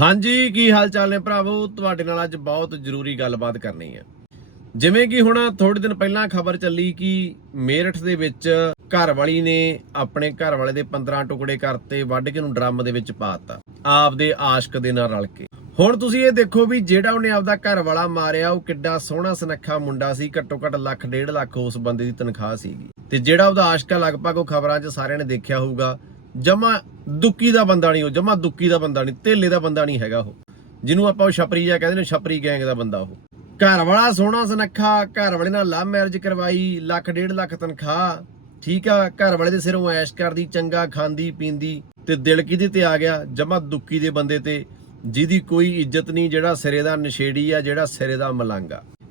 ਹਾਂਜੀ, ਕੀ ਹਾਲ ਚਾਲ ਨੇ ਭਰਾਵੋ? ਤੁਹਾਡੇ ਨਾਲ ਅੱਜ ਬਹੁਤ ਜ਼ਰੂਰੀ ਗੱਲਬਾਤ ਕਰਨੀ ਹੈ। ਜਿਵੇਂ ਕਿ ਹੁਣ ਥੋੜੇ ਦਿਨ ਪਹਿਲਾਂ ਖਬਰ ਚੱਲੀ ਕਿ ਮੇਰਠ ਦੇ ਵਿੱਚ ਘਰ ਵਾਲੀ ਨੇ ਆਪਣੇ ਘਰ ਵਾਲੇ ਦੇ 15 ਟੁਕੜੇ ਕਰਤੇ, ਵੱਢ ਕੇ ਉਹਨੂੰ ਡਰਮ ਦੇ ਵਿੱਚ ਪਾਤਾ ਆਪਦੇ ਆਸ਼ਕ ਦੇ ਨਾਲ ਰਲ ਕੇ। ਹੁਣ ਤੁਸੀਂ ਇਹ ਦੇਖੋ ਵੀ ਜਿਹੜਾ ਉਹਨੇ ਆਪਦਾ ਘਰ ਵਾਲਾ ਮਾਰਿਆ, ਉਹ ਕਿੱਡਾ ਸੋਹਣਾ ਸੁਨੱਖਾ ਮੁੰਡਾ ਸੀ, ਘੱਟੋ ਘੱਟ ਲੱਖ, ਡੇਢ ਲੱਖ ਉਸ ਬੰਦੇ ਦੀ ਤਨਖਾਹ ਸੀਗੀ। ਤੇ ਜਿਹੜਾ ਉਹਦਾ ਆਸ਼ਕਾ ਲਗਭਗ ਉਹ ਖਬਰਾਂ 'ਚ ਸਾਰਿਆਂ ਨੇ ਦੇਖਿਆ ਹੋਊਗਾ। ਜਮਾ ਦੁੱਕੀ ਦਾ ਬੰਦਾ ਨਹੀਂ ਉਹ, ਜਮਾ ਦੁੱਕੀ ਦਾ ਬੰਦਾ ਨਹੀਂ, ਧੇਲੇ ਦਾ ਬੰਦਾ ਨਹੀਂ ਹੈਗਾ ਉਹ। ਜਿਹਨੂੰ ਆਪਾਂ ਉਹ ਛਪਰੀ ਜਾਂ ਕਹਿੰਦੇ ਨੇ, ਛਪਰੀ ਗੈਂਗ ਦਾ ਬੰਦਾ ਉਹ। ਘਰ ਵਾਲਾ ਸੋਹਣਾ ਸੁਨੱਖਾ, ਘਰ ਵਾਲੇ ਨਾਲ ਲਵ ਮੈਰਿਜ ਕਰਵਾਈ, ਲੱਖ ਡੇਢ ਲੱਖ ਤਨਖਾਹ, ਠੀਕ ਆ, ਘਰ ਵਾਲੇ ਦੇ ਸਿਰੋਂ ਐਸ਼ ਕਰਦੀ, ਚੰਗਾ ਖਾਂਦੀ, ਪੀਂਦੀ, ਤੇ ਦਿਲ ਕਿਹਦੇ ਤੇ ਆ ਗਿਆ? ਜਮਾ ਦੁੱਕੀ ਦੇ ਬੰਦੇ ਤੇ, ਜਿਹਦੀ ਕੋਈ ਇੱਜ਼ਤ ਨਹੀਂ, ਜਿਹੜਾ ਸਿਰੇ ਦਾ ਨਸ਼ੇੜੀ ਆ, ਜਿਹੜਾ ਸਿਰੇ ਦਾ ਮਲੰਗ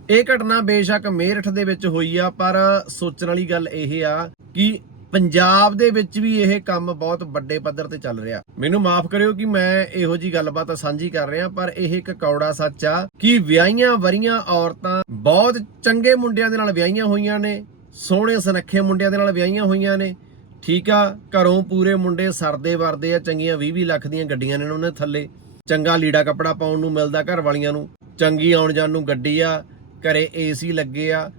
ਇਹ ਘਟਨਾ ਬੇਸ਼ੱਕ ਮੇਰਠ ਦੇ ਵਿੱਚ ਹੋਈ ਆ, ਪਰ ਸੋਚਣ ਵਾਲੀ ਗੱਲ ਇਹ ਆ ਕਿ ਪੰਜਾਬ ਦੇ ਵਿੱਚ ਵੀ ਇਹ ਕੰਮ ਬਹੁਤ ਵੱਡੇ ਪੱਧਰ ਤੇ ਚੱਲ ਰਿਹਾ। ਮੈਨੂੰ ਮਾਫ ਕਰਿਓ ਕਿ ਮੈਂ ਇਹੋ ਜੀ ਗੱਲਬਾਤ ਸਾਂਝੀ ਕਰ ਰਿਹਾ, ਪਰ ਇਹ ਇੱਕ ਕੌੜਾ ਸੱਚ ਆ ਕਿ ਵਿਆਹੀਆਂ ਵਰੀਆਂ ਔਰਤਾਂ ਬਹੁਤ ਚੰਗੇ ਮੁੰਡਿਆਂ ਦੇ ਨਾਲ ਵਿਆਹੀਆਂ ਹੋਈਆਂ ਨੇ, ਸੋਹਣੇ ਸੁਨੱਖੇ ਮੁੰਡਿਆਂ ਦੇ ਨਾਲ ਵਿਆਹੀਆਂ ਹੋਈਆਂ ਨੇ। ਠੀਕ ਆ, ਘਰੋਂ ਪੂਰੇ ਮੁੰਡੇ ਸਰਦੇ ਵਰਦੇ ਆ, ਚੰਗੀਆਂ 20-20 ਲੱਖ ਦੀਆਂ ਗੱਡੀਆਂ ਨੇ ਉਹਨਾਂ ਦੇ ਥੱਲੇ। ਚੰਗਾ ਲੀੜਾ ਕੱਪੜਾ ਪਾਉਣ ਨੂੰ ਮਿਲਦਾ ਘਰ ਵਾਲੀਆਂ ਨੂੰ, ਚੰਗੀ ਆਉਣ ਜਾਣ ਨੂੰ ਗੱਡੀ ਆ, ਘਰੇ ਏਸੀ ਲੱਗੇ ਆ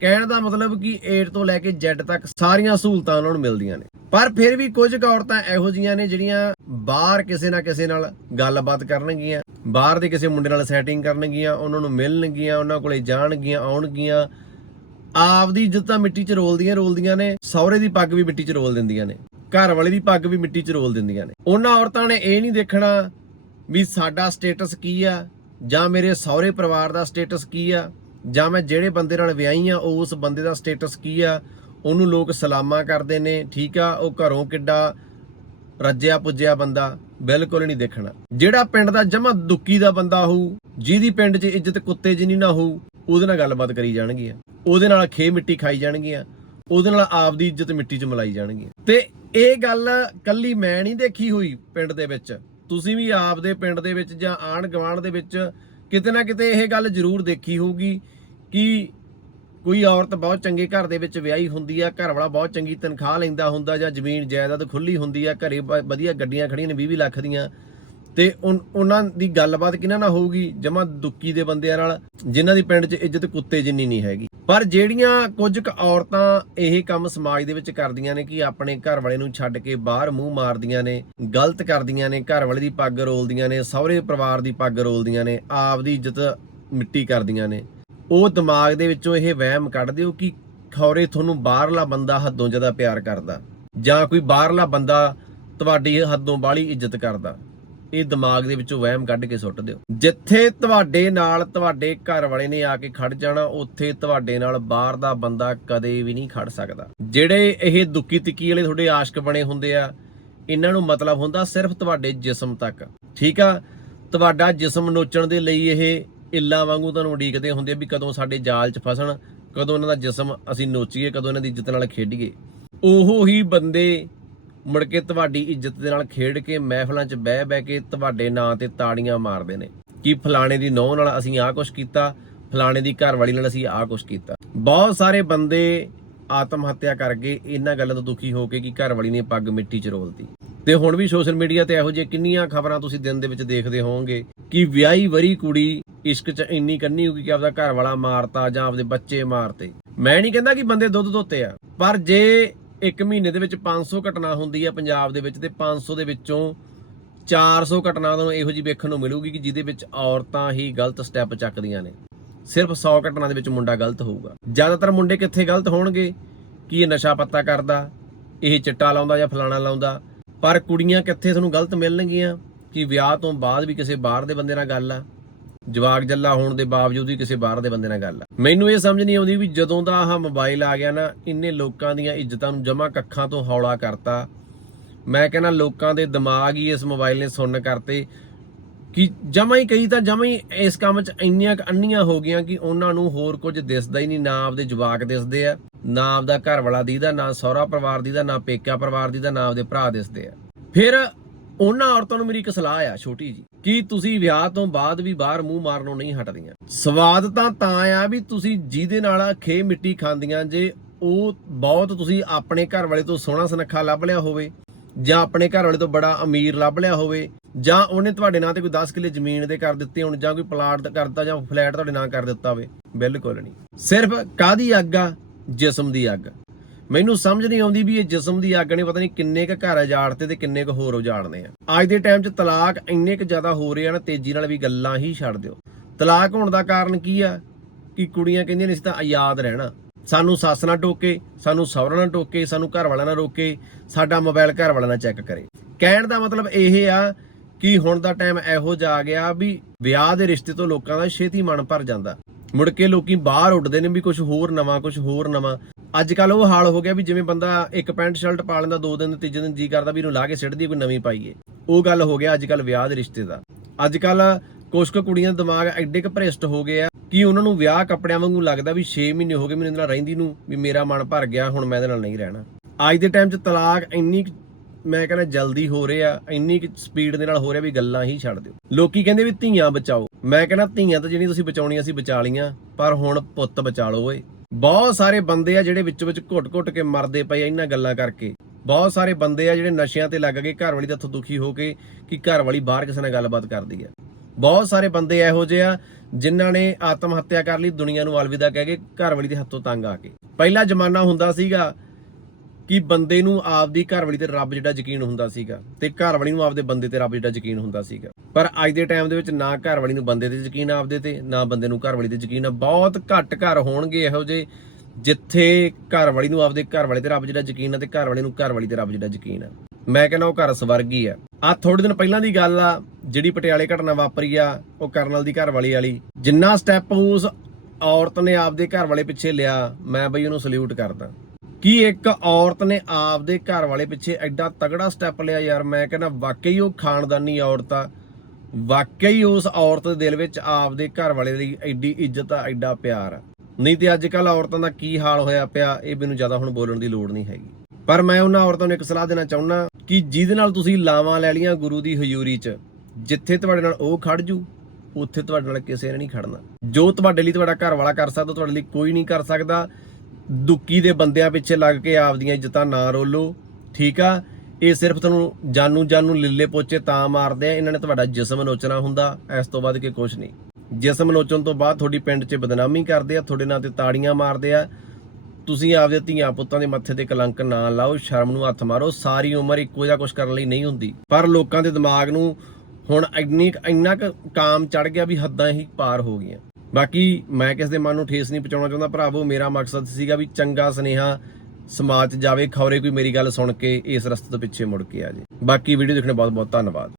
ਕਹਿਣ ਦਾ ਮਤਲਬ ਕਿ A ਤੋਂ ਲੈ ਕੇ Z ਤੱਕ ਸਾਰੀਆਂ ਸਹੂਲਤਾਂ ਉਹਨਾਂ ਨੂੰ ਮਿਲਦੀਆਂ ਨੇ। ਪਰ ਫਿਰ ਵੀ ਕੁਝ ਕੁ ਔਰਤਾਂ ਇਹੋ ਜੀਆਂ ਨੇ ਜਿਹੜੀਆਂ ਬਾਹਰ ਕਿਸੇ ਨਾ ਕਿਸੇ ਨਾਲ ਗੱਲਬਾਤ ਕਰਨਗੀਆਂ, ਬਾਹਰ ਦੇ ਕਿਸੇ ਮੁੰਡੇ ਨਾਲ ਸੈਟਿੰਗ ਕਰਨਗੀਆਂ, ਉਹਨਾਂ ਨੂੰ ਮਿਲਣਗੀਆਂ, ਉਹਨਾਂ ਕੋਲੇ ਜਾਣਗੀਆਂ, ਆਉਣਗੀਆਂ। ਆਪਦੀ ਇੱਜ਼ਤ ਤਾਂ ਮਿੱਟੀ 'ਚ ਰੋਲਦੀਆਂ ਰੋਲਦੀਆਂ ਨੇ, ਸਹੁਰੇ ਦੀ ਪੱਗ ਵੀ ਮਿੱਟੀ 'ਚ ਰੋਲ ਦਿੰਦੀਆਂ ਨੇ, ਘਰ ਵਾਲੇ ਦੀ ਪੱਗ ਵੀ ਮਿੱਟੀ 'ਚ ਰੋਲ ਦਿੰਦੀਆਂ ਨੇ। ਉਹਨਾਂ ਔਰਤਾਂ ਨੇ ਇਹ ਨਹੀਂ ਦੇਖਣਾ ਵੀ ਸਾਡਾ ਸਟੇਟਸ ਕੀ ਆ ਜਾਂ ਮੇਰੇ ਸਹੁਰੇ ਪਰਿਵਾਰ ਦਾ ਸਟੇਟਸ ਕੀ ਆ। ਜਾਂ ਮੈਂ ਜਿਹੜੇ ਬੰਦੇ ਨਾਲ ਵਿਆਹੀ ਆ ਉਸ ਬੰਦੇ ਦਾ ਸਟੇਟਸ ਕੀ ਆ, ਉਹਨੂੰ ਲੋਕ ਸਲਾਮਾਂ ਕਰਦੇ ਨੇ, ਠੀਕ ਆ, ਉਹ ਘਰੋਂ ਕਿੱਡਾ ਰੱਜਿਆ ਪੁੱਜਿਆ ਬੰਦਾ, ਬਿਲਕੁਲ ਨਹੀਂ ਦੇਖਣਾ। ਜਿਹੜਾ ਪਿੰਡ ਦਾ ਜਮਾ ਦੁੱਕੀ ਦਾ ਬੰਦਾ ਹੋਊ, ਜਿਹਦੀ ਪਿੰਡ 'ਚ ਇੱਜ਼ਤ ਕੁੱਤੇ ਜਿੰਨੀ ਨਾ ਹੋਊ, ਉਹਦੇ ਨਾਲ ਗੱਲਬਾਤ ਕਰੀ ਜਾਣਗੀਆਂ। ਉਹਦੇ ਨਾਲ ਖੇ ਮਿੱਟੀ ਖਾਈ ਜਾਣਗੀਆਂ, ਉਹਦੇ ਨਾਲ ਆਪ ਦੀ ਇੱਜ਼ਤ ਮਿੱਟੀ 'ਚ ਮਲਾਈ ਜਾਣਗੀਆਂ। ਤੇ ਇਹ ਗੱਲ ਕੱਲੀ ਮੈਂ ਨਹੀਂ ਦੇਖੀ ਹੋਈ ਪਿੰਡ ਦੇ ਵਿੱਚ। ਤੁਸੀਂ ਵੀ ਆਪਦੇ ਪਿੰਡ ਦੇ ਵਿੱਚ ਜਾਂ ਆਣ ਗਵਾਂਢ ਦੇ ਵਿੱਚ ਕਿਤੇ ਨਾ ਕਿਤੇ ਇਹ ਗੱਲ ਜ਼ਰੂਰ ਦੇਖੀ ਹੋਊਗੀ ਕਿ ਕੋਈ ਔਰਤ ਬਹੁਤ ਚੰਗੇ ਘਰ ਦੇ ਵਿੱਚ ਵਿਆਹੀ ਹੁੰਦੀ ਆ, ਘਰ ਵਾਲਾ ਬਹੁਤ ਚੰਗੀ ਤਨਖਾਹ ਲੈਂਦਾ ਹੁੰਦਾ ਜਾਂ ਜ਼ਮੀਨ ਜਾਇਦਾਦ ਖੁੱਲੀ ਹੁੰਦੀ ਆ, ਘਰੇ ਬ- ਵਧੀਆ ਗੱਡੀਆਂ ਖੜੀਆਂ ਨੇ 20 ਲੱਖ ਦੀਆਂ। ਤੇ ਉਨ- ਉਹਨਾਂ ਦੀ ਗੱਲਬਾਤ ਕਿਹਨਾਂ ਨਾਲ ਹੋਊਗੀ? ਜਮਾ ਦੁੱਕੀ ਦੇ ਬੰਦਿਆਂ ਨਾਲ, ਜਿਨ੍ਹਾਂ ਦੀ ਪਿੰਡ 'ਚ ਇੱਜ਼ਤ ਕੁੱਤੇ ਜਿੰਨੀ ਨਹੀਂ ਹੈਗੀ। ਪਰ ਜਿਹੜੀਆਂ ਕੁਝ ਕੁ ਔਰਤਾਂ ਇਹ ਕੰਮ ਸਮਾਜ ਦੇ ਵਿੱਚ ਕਰਦੀਆਂ ਨੇ ਕਿ ਆਪਣੇ ਘਰ ਵਾਲੇ ਨੂੰ ਛੱਡ ਕੇ ਬਾਹਰ ਮੂੰਹ ਮਾਰਦੀਆਂ ਨੇ, ਗਲਤ ਕਰਦੀਆਂ ਨੇ, ਘਰ ਵਾਲੇ ਦੀ ਪੱਗ ਰੋਲਦੀਆਂ ਨੇ, ਸਹੁਰੇ ਪਰਿਵਾਰ ਦੀ ਪੱਗ ਰੋਲਦੀਆਂ ਨੇ ਆਪ ਦੀ ਇੱਜ਼ਤ ਮਿੱਟੀ ਕਰਦੀਆਂ ਨੇ। ਉਹ ਦਿਮਾਗ ਦੇ ਵਿੱਚੋਂ ਇਹ ਵਹਿਮ ਕੱਢ ਦਿਓ ਕਿ ਖੌਰੇ ਤੁਹਾਨੂੰ ਬਾਹਰਲਾ ਬੰਦਾ ਹੱਦੋਂ ਜ਼ਿਆਦਾ ਪਿਆਰ ਕਰਦਾ ਜਾਂ ਕੋਈ ਬਾਹਰਲਾ ਬੰਦਾ ਤੁਹਾਡੀ ਹੱਦੋਂ ਬਾਹਲੀ ਇੱਜ਼ਤ ਕਰਦਾ। ਇਹ ਦਿਮਾਗ ਦੇ ਵਿੱਚੋਂ ਵਹਿਮ ਕੱਢ ਕੇ ਸੁੱਟ ਦਿਓ। ਜਿੱਥੇ ਤੁਹਾਡੇ ਨਾਲ ਤੁਹਾਡੇ ਘਰ ਵਾਲੇ ਨੇ ਆ ਕੇ ਖੜ ਜਾਣਾ, ਉੱਥੇ ਤੁਹਾਡੇ ਨਾਲ ਬਾਹਰ ਦਾ ਬੰਦਾ ਕਦੇ ਵੀ ਨਹੀਂ ਖੜ ਸਕਦਾ। ਜਿਹੜੇ ਇਹ ਦੁੱਕੀ ਤਿੱਕੀ ਵਾਲੇ ਤੁਹਾਡੇ ਆਸ਼ਕ ਬਣੇ ਹੁੰਦੇ ਆ, ਇਹਨਾਂ ਨੂੰ ਮਤਲਬ ਹੁੰਦਾ ਸਿਰਫ ਤੁਹਾਡੇ ਜਿਸਮ ਤੱਕ। ਠੀਕ ਆ? ਤੁਹਾਡਾ ਜਿਸਮ ਨੋਚਣ ਦੇ ਲਈ ਇਹ ਇੱਲਾ ਵਾਂਗੂ ਤੁਹਾਨੂੰ ਉਡੀਕਦੇ ਹੁੰਦੇ ਵੀ ਕਦੋਂ ਸਾਡੇ ਜਾਲ 'ਚ ਫਸਣ, ਕਦੋਂ ਇਹਨਾਂ ਦਾ ਜਿਸਮ ਅਸੀਂ ਨੋਚੀਏ, ਕਦੋਂ ਇਹਨਾਂ ਦੀ ਇੱਜ਼ਤ ਨਾਲ ਖੇਡੀਏ। ਉਹੋ ਹੀ ਬੰਦੇ ਮੁੜ ਕੇ ਤੁਹਾਡੀ ਇੱਜ਼ਤ ਦੇ ਨਾਲ ਖੇਡ ਕੇ ਮਹਿਫਲਾਂ 'ਚ ਬਹਿ ਬਹਿ ਕੇ ਤੁਹਾਡੇ ਨਾਂ ਤੇ ਤਾੜੀਆਂ ਮਾਰਦੇ ਨੇ। ਕਿ ਫਲਾਣੇ ਦੀ ਨੌਂ ਨਾਲ ਅਸੀਂ ਆਹ ਕੁਛ ਕੀਤਾ? ਫਲਾਣੇ ਦੀ ਘਰ ਵਾਲੀ ਨਾਲ ਅਸੀਂ ਆਹ ਕੁਛ ਕੀਤਾ। ਬਹੁਤ ਸਾਰੇ ਬੰਦੇ ਆਤਮ ਹੱਤਿਆ ਕਰਕੇ ਇਹਨਾਂ ਗੱਲਾਂ ਤੋਂ ਦੁਖੀ ਹੋ ਕੇ ਕਿ ਘਰ ਵਾਲੀ ਨੇ ਪੱਗ ਮਿੱਟੀ 'ਚ ਰੋਲਤੀ। ਤੇ ਹੁਣ ਵੀ ਸੋਸ਼ਲ ਮੀਡੀਆ ਤੇ ਇਹੋ ਜਿਹੇ ਕਿੰਨੀਆਂ ਖਬਰਾਂ ਤੁਸੀਂ ਦਿਨ ਦੇ ਵਿੱਚ ਦੇਖਦੇ ਹੋਵੋਗੇ ਕਿ ਵਿਆਹੀ ਵਰੀ ਕੁੜੀ ਇਸ਼ਕ 'ਚ ਇੰਨੀ ਕੰਨੀ ਹੋ ਗਈ ਕਿ ਆਪਦਾ ਘਰ ਵਾਲਾ ਮਾਰਤਾ ਜਾਂ ਆਪਦੇ ਬੱਚੇ ਮਾਰਤੇ। ਮੈਂ ਨਹੀਂ ਕਹਿੰਦਾ ਕਿ ਬੰਦੇ ਦੁੱਧ ਧੋਤੇ ਆ, ਪਰ ਜੇ ਇੱਕ ਮਹੀਨੇ ਦੇ ਵਿੱਚ 500 ਘਟਨਾ ਹੁੰਦੀ ਆ ਪੰਜਾਬ ਦੇ ਵਿੱਚ ਤੇ 500 ਦੇ ਵਿੱਚੋਂ 400 ਘਟਨਾ ਤੁਹਾਨੂੰ ਇਹੋ ਜਿਹੀ ਵੇਖਣ ਨੂੰ ਮਿਲੂਗੀ ਕਿ ਜਿਹਦੇ ਵਿੱਚ ਔਰਤਾਂ ਹੀ ਗਲਤ ਸਟੈਪ ਚੱਕਦੀਆਂ ਨੇ। ਸਿਰਫ 100 ਘਟਨਾ ਦੇ ਵਿੱਚ ਮੁੰਡਾ ਗਲਤ ਹੋਊਗਾ। ਜ਼ਿਆਦਾਤਰ ਮੁੰਡੇ ਕਿੱਥੇ ਗਲਤ ਹੋਣਗੇ? ਕਿ ਇਹ ਨਸ਼ਾ ਪੱਤਾ ਕਰਦਾ? ਇਹ ਚਿੱਟਾ ਲਾਉਂਦਾ ਜਾਂ ਫਲਾਣਾ ਲਾਉਂਦਾ? ਪਰ ਕੁੜੀਆਂ ਕਿੱਥੇ ਤੁਹਾਨੂੰ ਗਲਤ ਮਿਲਣਗੀਆਂ? ਕਿ ਵਿਆਹ ਤੋਂ ਬਾਅਦ ਵੀ ਕਿਸੇ ਬਾਹਰ ਦੇ ਬੰਦੇ ਨਾਲ ਗੱਲ ਆ? ਜਵਾਕ ਜੱਲਾ ਹੋਣ ਦੇ ਬਾਵਜੂਦ ਵੀ ਕਿਸੇ ਬਾਹਰ ਦੇ ਬੰਦੇ ਨਾਲ ਗੱਲ ਆ। ਮੈਨੂੰ ਇਹ ਸਮਝ ਨਹੀਂ ਆਉਂਦੀ ਵੀ ਜਦੋਂ ਦਾ ਆਹ ਮੋਬਾਈਲ ਆ ਗਿਆ ਨਾ, ਇੰਨੇ ਲੋਕਾਂ ਦੀਆਂ ਇੱਜ਼ਤਾਂ ਨੂੰ ਜਮਾ ਕੱਖਾਂ ਤੋਂ ਹੌਲਾ ਕਰਤਾ। ਮੈਂ ਕਹਿੰਦਾ ਲੋਕਾਂ ਦੇ ਦਿਮਾਗ ਹੀ ਇਸ ਮੋਬਾਈਲ ਨੇ ਸੁੰਨ ਕਰਤੇ। ਕਿ ਜਮਾ ਹੀ ਕਈ ਤਾਂ ਜਮਾ ਹੀ ਇਸ ਕੰਮ 'ਚ ਇੰਨੀਆਂ ਕੁ ਅੰਨੀਆਂ ਹੋ ਗਈਆਂ ਕਿ ਉਹਨਾਂ ਨੂੰ ਹੋਰ ਕੁਝ ਦਿਸਦਾ ਹੀ ਨਹੀਂ, ਨਾ ਆਪਦੇ ਜਵਾਕ ਦਿਸਦੇ ਆ, ਨਾ ਆਪਦਾ ਘਰ ਵਾਲਾ ਦੀਦਾ, ਨਾ ਸਹੁਰਾ ਪਰਿਵਾਰ ਦੀਦਾ, ਨਾ ਪੇਕਾ ਪਰਿਵਾਰ ਦੀਦਾ, ਨਾ ਆਪਦੇ ਭਰਾ ਦਿਸਦੇ ਆ। ਫਿਰ ਉਹਨਾਂ ਔਰਤਾਂ ਨੂੰ ਮੇਰੀ ਇੱਕ ਸਲਾਹ ਆ ਛੋਟੀ ਜੀ, ਕਿ ਤੁਸੀਂ ਵਿਆਹ ਤੋਂ ਬਾਅਦ ਵੀ ਬਾਹਰ ਮੂੰਹ ਮਾਰਨੋਂ ਨਹੀਂ ਹਟਦੀਆਂ। ਸਵਾਦ ਤਾਂ ਤਾਂ ਆ ਵੀ ਤੁਸੀਂ ਜਿਹਦੇ ਨਾਲ ਖੇ ਮਿੱਟੀ ਖਾਂਦੀਆਂ, ਜੇ ਉਹ ਬਹੁਤ ਤੁਸੀਂ ਆਪਣੇ ਘਰ ਵਾਲੇ ਤੋਂ ਸੋਹਣਾ ਸੁਨੱਖਾ ਲੱਭ ਲਿਆ ਹੋਵੇ, ਜਾਂ ਆਪਣੇ ਘਰ ਵਾਲੇ ਤੋਂ ਬੜਾ ਅਮੀਰ ਲੱਭ ਲਿਆ ਹੋਵੇ, ਜਾਂ ਉਹਨੇ ਤੁਹਾਡੇ ਨਾਂ ਤੇ ਕੋਈ 10 ਕਿੱਲੇ ਜ਼ਮੀਨ ਦੇ ਕਰ ਦਿੱਤੇ ਹੋਣ, ਜਾਂ ਕੋਈ ਪਲਾਟ ਕਰ ਦਿੱਤਾ ਜਾਂ ਫਲੈਟ ਤੁਹਾਡੇ ਨਾਂ ਕਰ ਦਿੱਤਾ ਹੋਵੇ, ਬਿਲਕੁਲ ਨਹੀਂ। ਸਿਰਫ ਕਾਦੀ ਅੱਗ ਆ? ਜਿਸਮ ਦੀ ਅੱਗ। ਮੈਨੂੰ ਸਮਝ ਨਹੀਂ ਆਉਂਦੀ ਵੀ ਇਹ ਜਿਸਮ ਦੀ ਅੱਗ ਨੇ ਪਤਾ ਨਹੀਂ ਕਿੰਨੇ ਕ ਘਰ ਉਜਾੜਤੇ ਤੇ ਕਿੰਨੇ ਕ ਹੋਰ ਉਜਾੜਨੇ ਆ। ਅੱਜ ਦੇ ਟਾਈਮ 'ਚ ਤਲਾਕ ਇੰਨੇ ਕ ਜ਼ਿਆਦਾ ਹੋ ਰਹੇ ਆ ਤੇਜ਼ੀ ਨਾਲ ਵੀ ਗੱਲਾਂ ਹੀ ਛੱਡ ਦਿਓ। ਤਲਾਕ ਹੋਣ ਦਾ ਕਾਰਨ ਕੀ ਆ? ਕਿ ਕੁੜੀਆਂ ਕਹਿੰਦੀਆਂ ਨੇ ਅਸੀਂ ਤਾਂ ਆਜ਼ਾਦ ਰਹਿਣਾ। ਸਾਨੂੰ ਸੱਸ ਨਾ ਟੋਕੇ, ਸਾਨੂੰ ਸਹੁਰਾ ਨਾ ਟੋਕੇ, ਸਾਨੂੰ ਘਰ ਵਾਲਾ ਨਾ ਰੋਕੇ, ਸਾਡਾ ਮੋਬਾਈਲ ਘਰ ਵਾਲਾ ਨਾ ਚੈੱਕ ਕਰੇ। ਕਹਿਣ ਦਾ ਮਤਲਬ ਇਹ ਆ ਕਿ ਹੁਣ ਦਾ ਟਾਈਮ ਇਹੋ ਜਾ ਗਿਆ ਵੀ ਵਿਆਹ ਦੇ ਰਿਸ਼ਤੇ ਤੋਂ ਲੋਕਾਂ ਦਾ ਛੇਤੀ ਮਨ ਭਰ ਜਾਂਦਾ। ਮੁੜ ਕੇ ਲੋਕੀ ਬਾਹਰ ਉੱਡਦੇ ਨੇ ਵੀ ਕੁਝ ਹੋਰ ਨਵਾਂ ਕੁਝ ਹੋਰ ਨਵਾਂ। ਅੱਜ ਕੱਲ ਉਹ ਹਾਲ ਹੋ ਗਿਆ ਵੀ ਜਿਵੇਂ ਬੰਦਾ ਇੱਕ ਪੈਂਟ ਸ਼ਰਟ ਪਾ ਲੈਂਦਾ, ਦੋ ਦਿਨ, ਤੀਜੇ ਦਿਨ ਜੀ ਕਰਦਾ ਵੀ ਇਹਨੂੰ ਲਾ ਕੇ ਸਿੱਟ ਦੀ ਕੋਈ ਨਵੀਂ ਪਾਈਏ। ਉਹ ਗੱਲ ਹੋ ਗਿਆ ਅੱਜ ਕੱਲ ਵਿਆਹ ਦੇ ਰਿਸ਼ਤੇ ਦਾ। ਅੱਜ ਕੱਲ ਕੁਛ ਕੁ ਕੁੜੀਆਂ ਦਾ ਦਿਮਾਗ ਐਡੇ ਕੁ ਭ੍ਰਿਸ਼ਟ ਹੋ ਗਏ ਆ ਕਿ ਉਹਨਾਂ ਨੂੰ ਵਿਆਹ ਕੱਪੜਿਆਂ ਵਾਂਗੂ ਲੱਗਦਾ ਵੀ 6 ਮਹੀਨੇ ਹੋ ਗਏ ਮੈਨੂੰ ਇਹਦੇ ਨਾਲ ਰਹਿੰਦੀ ਨੂੰ ਵੀ ਮੇਰਾ ਮਨ ਭਰ ਗਿਆ, ਹੁਣ ਮੈਂ ਇਹਦੇ ਨਾਲ ਨਹੀਂ ਰਹਿਣਾ। ਅੱਜ ਦੇ ਟਾਈਮ 'ਚ ਤਲਾਕ ਇੰਨੀ ਮੈਂ ਕਹਿੰਦਾ ਜਲਦੀ ਹੋ ਰਿਹਾ ਇੰਨੀ ਸਪੀਡ ਦੇ ਨਾਲ ਹੋ ਰਿਹਾ ਵੀ ਗੱਲਾਂ ਹੀ ਛੱਡ ਦਿਓ। ਲੋਕੀ ਕਹਿੰਦੇ ਵੀ ਧੀਆਂ ਬਚਾਓ। ਮੈਂ ਕਹਿੰਦਾ ਧੀਆਂ ਤਾਂ ਜਿਹੜੀਆਂ ਤੁਸੀਂ ਬਚਾਉਣੀਆਂ ਸੀ ਬਚਾ ਲੀਆਂ ਪਰ ਹੁਣ ਪੁੱਤ ਬਚਾ ਲਓ ਓਏ। ਬਹੁਤ ਸਾਰੇ ਬੰਦੇ ਆ ਜਿਹੜੇ ਵਿੱਚ ਵਿੱਚ ਘੁੱਟ-ਘੁੱਟ ਕੇ ਮਰਦੇ ਪਏ ਇਹਨਾਂ ਗੱਲਾਂ ਕਰਕੇ। ਬਹੁਤ ਸਾਰੇ ਬੰਦੇ ਆ ਜਿਹੜੇ ਨਸ਼ਿਆਂ ਤੇ ਲੱਗ ਗਏ, ਘਰ ਵਾਲੀ ਦਾ ਹੱਥੋਂ ਦੁਖੀ ਹੋ ਕੇ ਕਿ ਘਰ ਵਾਲੀ ਬਾਹਰ ਕਿਸੇ ਨਾਲ ਗੱਲਬਾਤ ਕਰਦੀ ਆ। ਬਹੁਤ ਸਾਰੇ ਬੰਦੇ ਇਹੋ ਜਿਹੇ ਆ ਜਿਨ੍ਹਾਂ ਨੇ ਆਤਮ ਹੱਤਿਆ ਕਰ ਲਈ ਦੁਨੀਆ ਨੂੰ ਅਲਵਿਦਾ ਕਹਿ ਕੇ ਘਰ ਵਾਲੀ ਦੇ ਹੱਥੋਂ ਤੰਗ ਆ ਕੇ। ਪਹਿਲਾ ਜ਼ਮਾਨਾ ਹੁੰਦਾ ਸੀਗਾ ਕਿ ਬੰਦੇ ਨੂੰ ਆਪਦੀ ਘਰਵਾਲੀ ਤੇ ਰੱਬ ਜਿਹੜਾ ਯਕੀਨ ਹੁੰਦਾ ਸੀਗਾ ਤੇ ਘਰਵਾਲੀ ਨੂੰ ਆਪਦੇ ਬੰਦੇ ਤੇ ਰੱਬ ਜਿਹੜਾ ਯਕੀਨ ਹੁੰਦਾ ਸੀਗਾ। ਪਰ ਅੱਜ ਦੇ ਟਾਈਮ ਦੇ ਵਿੱਚ ਨਾ ਘਰਵਾਲੀ ਨੂੰ ਬੰਦੇ ਤੇ ਯਕੀਨ ਆਪਦੇ ਤੇ, ਨਾ ਬੰਦੇ ਨੂੰ ਘਰਵਾਲੀ ਤੇ ਯਕੀਨ ਆ। ਬਹੁਤ ਘੱਟ ਘਰ ਹੋਣਗੇ ਇਹੋ ਜਿਹੇ ਜਿੱਥੇ ਘਰਵਾਲੀ ਨੂੰ ਆਪਦੇ ਘਰਵਾਲੇ ਤੇ ਰੱਬ ਜਿਹੜਾ ਯਕੀਨ ਆ ਤੇ ਘਰਵਾਲੀ ਨੂੰ ਘਰਵਾਲੀ ਤੇ ਰੱਬ ਜਿਹੜਾ ਯਕੀਨ ਆ। ਮੈਂ ਕਹਿੰਦਾ ਉਹ ਘਰ ਸਵਰਗੀ ਹੀ ਆ। ਆ ਥੋੜੇ ਦਿਨ ਪਹਿਲਾਂ ਦੀ ਗੱਲ ਆ, ਜਿਹੜੀ ਪਟਿਆਲੇ ਘਟਨਾ ਵਾਪਰੀ ਆ, ਉਹ ਕਰਨਲ ਦੀ ਘਰਵਾਲੀ ਵਾਲੀ। ਜਿੰਨਾ ਸਟੈਪ ਉਸ ਔਰਤ ਨੇ ਆਪਦੇ ਘਰਵਾਲੇ ਪਿੱਛੇ ਲਿਆ, ਮੈਂ ਬਈ ਉਹਨੂੰ ਸਲੂਟ ਕਰਦਾ। ਕੀ ਇੱਕ ਔਰਤ ਨੇ ਆਪਦੇ ਘਰ ਵਾਲੇ ਪਿੱਛੇ ਐਡਾ ਤਗੜਾ ਸਟੈਪ ਲਿਆ? ਯਾਰ ਮੈਂ ਕਹਿੰਦਾ, ਵਾਕਈ ਉਹ ਖਾਨਦਾਨੀ ਔਰਤ ਆ। ਵਾਕਈ ਉਸ ਔਰਤ ਦੇ ਦਿਲ ਵਿੱਚ ਆਪਦੇ ਘਰ ਵਾਲੇ ਲਈ ਐਡੀ ਇੱਜ਼ਤ ਆ, ਐਡਾ ਪਿਆਰ ਆ। ਨਹੀਂ ਤੇ ਅੱਜ ਕੱਲ ਔਰਤਾਂ ਦਾ ਕੀ ਹਾਲ ਹੋਇਆ ਪਿਆ, ਇਹ ਮੈਨੂੰ ਜ਼ਿਆਦਾ ਹੁਣ ਬੋਲਣ ਦੀ ਲੋੜ ਨਹੀਂ ਹੈਗੀ। ਪਰ ਮੈਂ ਉਹਨਾਂ ਔਰਤਾਂ ਨੂੰ ਇੱਕ ਸਲਾਹ ਦੇਣਾ ਚਾਹੁੰਦਾ ਕਿ ਜਿਹਦੇ ਨਾਲ ਤੁਸੀਂ ਲਾਵਾਂ ਲੈ ਲੀਆਂ ਗੁਰੂ ਦੀ ਹਜ਼ੂਰੀ 'ਚ, ਜਿੱਥੇ ਤੁਹਾਡੇ ਨਾਲ ਉਹ ਖੜ ਜੂ, ਉੱਥੇ ਤੁਹਾਡੇ ਨਾਲ ਕਿਸੇ ਨੇ ਨਹੀਂ ਖੜਨਾ ਜੋ ਤੁਹਾਡੇ ਲਈ ਤੁਹਾਡਾ ਘਰ ਵਾਲਾ ਕਰ ਸਕਦਾ, ਤੁਹਾਡੇ ਲਈ ਕੋਈ ਨਹੀਂ ਕਰ ਸਕਦਾ। ਦੁੱਕੀ ਦੇ ਬੰਦਿਆਂ ਪਿੱਛੇ ਲੱਗ ਕੇ ਆਪਦੀਆਂ ਇੱਜ਼ਤਾਂ ਨਾ ਰੋਲੋ, ਠੀਕ ਆ? ਇਹ ਸਿਰਫ ਤੁਹਾਨੂੰ ਜਾਨੂ ਜਾਨੂ ਲਿੱਲੇ ਪੋਚੇ ਤਾਂ ਮਾਰਦੇ ਆ, ਇਹਨਾਂ ਨੇ ਤੁਹਾਡਾ ਜਿਸਮ ਨੋਚਣਾ ਹੁੰਦਾ, ਇਸ ਤੋਂ ਬਾਅਦ ਕਿ ਕੁਝ ਨਹੀਂ। ਜਿਸਮ ਨੋਚਣ ਤੋਂ ਬਾਅਦ ਤੁਹਾਡੀ ਪਿੰਡ 'ਚ ਬਦਨਾਮੀ ਕਰਦੇ ਆ, ਤੁਹਾਡੇ ਨਾਂ ਤੇ ਤਾੜੀਆਂ ਮਾਰਦੇ ਆ। ਤੁਸੀਂ ਆਪਦੇ ਧੀਆਂ ਪੁੱਤਾਂ ਦੇ ਮੱਥੇ ਤੇ ਕਲੰਕ ਨਾ ਲਾਓ, ਸ਼ਰਮ ਨੂੰ ਹੱਥ ਮਾਰੋ, ਸਾਰੀ ਉਮਰ ਇੱਕੋ ਜਿਹਾ ਕੁਝ ਕਰਨ ਲਈ ਨਹੀਂ ਹੁੰਦੀ। ਪਰ ਲੋਕਾਂ ਦੇ ਦਿਮਾਗ ਨੂੰ ਹੁਣ ਇੰਨੀ ਕੁ- ਇੰਨਾ ਕੁ ਕਾਮ ਚੜ ਗਿਆ ਵੀ ਹੱਦਾਂ ਹੀ ਪਾਰ ਹੋ ਗਈਆਂ। ਬਾਕੀ ਮੈਂ ਕਿਸ ਦੇ ਮਨ ਨੂੰ ਠੇਸ ਨਹੀਂ ਪਹੁੰਚਾਉਣਾ ਚਾਹੁੰਦਾ ਭਰਾਵੋ ਮੇਰਾ ਮਕਸਦ ਸੀਗਾ ਵੀ ਚੰਗਾ ਸੁਨੇਹਾ ਸਮਾਜ 'ਚ ਜਾਵੇ, ਖਬਰੇ ਕੋਈ ਮੇਰੀ ਗੱਲ ਸੁਣ ਕੇ ਇਸ ਰਸਤੇ ਤੋਂ ਪਿੱਛੇ ਮੁੜ ਕੇ ਆ ਜੇ। ਬਾਕੀ ਵੀਡੀਓ ਦੇਖਣੇ ਬਹੁਤ ਬਹੁਤ ਧੰਨਵਾਦ।